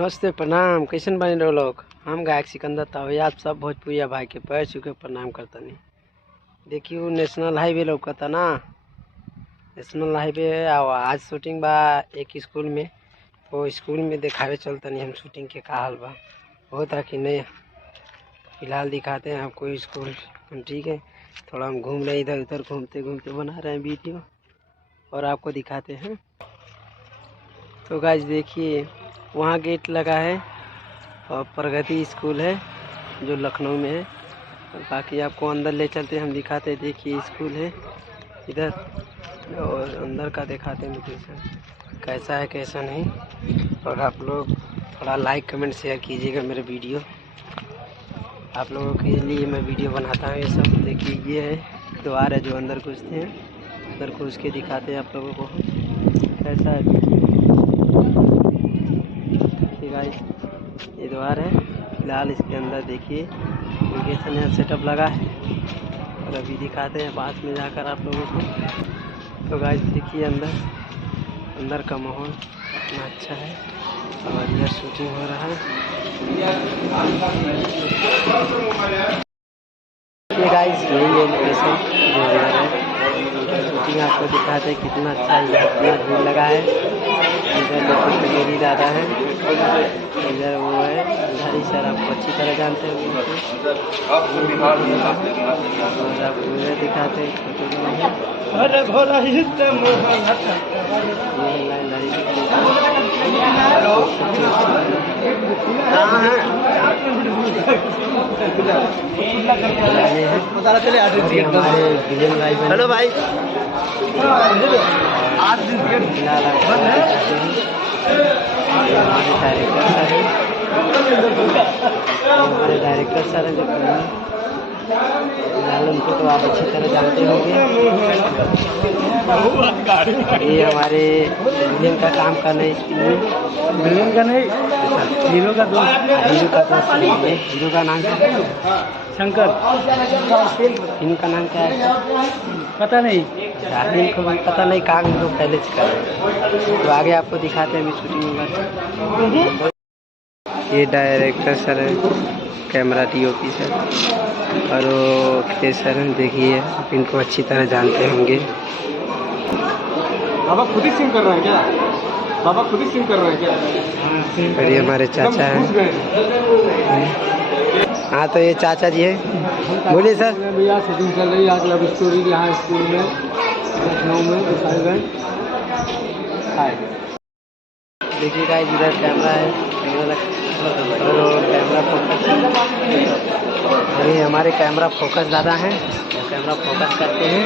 नमस्ते प्रणाम। कैसन बने रहो लोग। हम गायक सिकंदर तावे आप सब भोजपुरिया भाई के पैर छू के प्रणाम करता नहीं। देखियो नेशनल हाईवे लौकता ना, नेशनल हाईवे है। आज शूटिंग बा एक स्कूल में, वो स्कूल में दिखावे चलता नहीं हम शूटिंग के का हाल बा होता कि नहीं। फिलहाल दिखाते हैं आपको स्कूल। ठीक है, थोड़ा हम घूम रहे इधर उधर, घूमते घूमते बना रहे हैं वीडियो और आपको दिखाते हैं। तो गाइस देखिए, वहाँ गेट लगा है और प्रगति स्कूल है जो लखनऊ में है। और बाकी आपको अंदर ले चलते हम दिखाते। देखिए स्कूल है इधर और अंदर का दिखाते हैं कैसा है कैसा नहीं। और आप लोग थोड़ा लाइक कमेंट शेयर कीजिएगा मेरे वीडियो। आप लोगों के लिए मैं वीडियो बनाता हूँ ये सब। देखिए ये है द्वार है जो अंदर घुसते हैं, अंदर घुस के दिखाते हैं आप लोगों को कैसा है। गाइस ये द्वार है। फिलहाल इसके अंदर देखिए इरिगेशन यहाँ सेटअप लगा है और अभी दिखाते हैं पास में जाकर आप लोगों को। तो गाइस देखिए अंदर का माहौल इतना अच्छा है और इधर शूटिंग हो रहा है। ये गाइस यही है लोकेशन जो अंदर है। शूटिंग आपको दिखाते हैं कितना अच्छा है, कितना भीड़ लगा है। इधर देखो मेरी दादा है, इधर वो है हरी सर, आपको अच्छी तरह जानते हैं और आपको इधर दिखाते हैं छोटे हेलो भाई। हमारे डायरेक्टर सर हैं जो फिलहाल उनको तो आप अच्छी तरह जानते होंगे। ये हमारे विलेन का काम करना है स्कूल में। विलेन का नहीं, हीरो का दोस्त। हीरो का नाम क्या है? शंकर। इनका नाम क्या है पता नहीं, इनको पता नहीं, काम इनको पहले से कर। तो आगे आपको दिखाते हैं अभी शूटिंग में। ये डायरेक्टर सर है, कैमरा DOP सर और वो के सर हैं। देखिए इनको अच्छी तरह जानते होंगे। बाबा खुद ही सिंग कर रहे हैं क्या? बाबा खुद ही सिंग कर रहे हैं क्या? और ये हमारे चाचा हैं। हाँ तो ये चाचा जी है। बोलिए सर। भैया शूटिंग चल रही है आज लव स्टोरी यहाँ स्कूल में लखनऊ में विशालगंज। देखिए गाइस इधर कैमरा है और कैमरा फोकस है। और ये हमारे कैमरा फोकस ज़्यादा हैं, कैमरा फोकस करते हैं।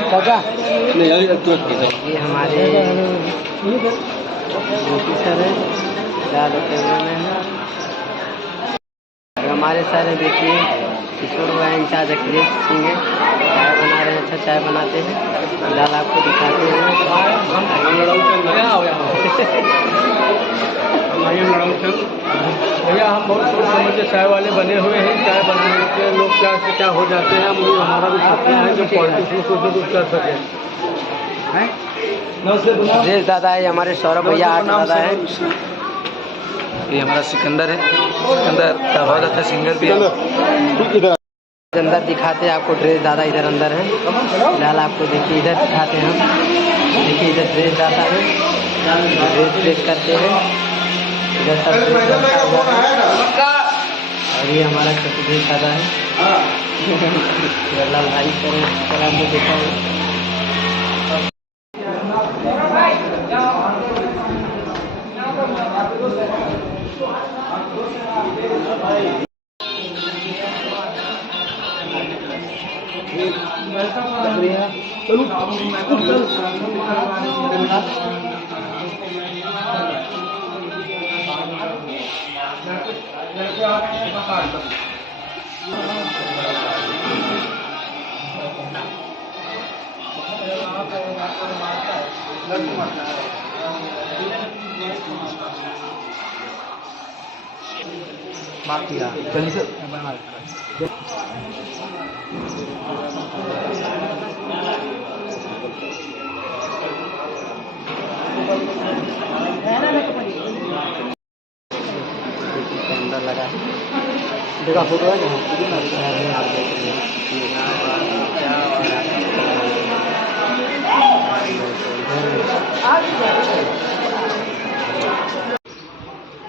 ये हमारे DOP सर है, ज़्यादा कैमरा में है। और हमारे सर है देखिए किशोर हुआ है, इंचार्ज अखिलेश सिंह है, चाय बना रहे हैं, अच्छा चाय बनाते हैं। फिलहाल आपको दिखाते हैं। भैया हम बहुत सोच समझ के चाय वाले बने हुए हैं। चाय बनाने के लोग क्या से क्या हो जाते हैं, मुझे हमारा भी सपना है जो पॉलिटिक्स में कुछ न कुछ कर सके। सुरेश दादा है, हमारे सौरभ भैया आर्ट दादा है। ये हमारा सिकंदर है, सिकंदर बहुत अच्छा सिंगर भी है। अंदर दिखाते हैं आपको ड्रेस दादा इधर अंदर है। फिलहाल आपको देखिए इधर दिखाते हैं हम। देखिए इधर ड्रेस दादा है, ड्रेस करते हैं इधर सब। और ये हमारा छोटे दादा है लाल भाई सर आपको देखा है। माफ किया जल्दी से कैमरा लगा है। देखा फोटो है क्या?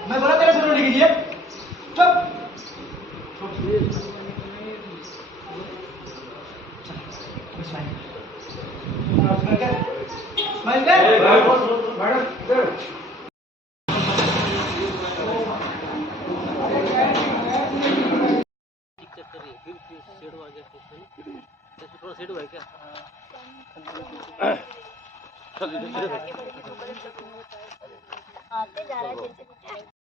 मैं बोला तेरे फोटो लीजिए। चुप। स्माइल कर। आते जा रहा है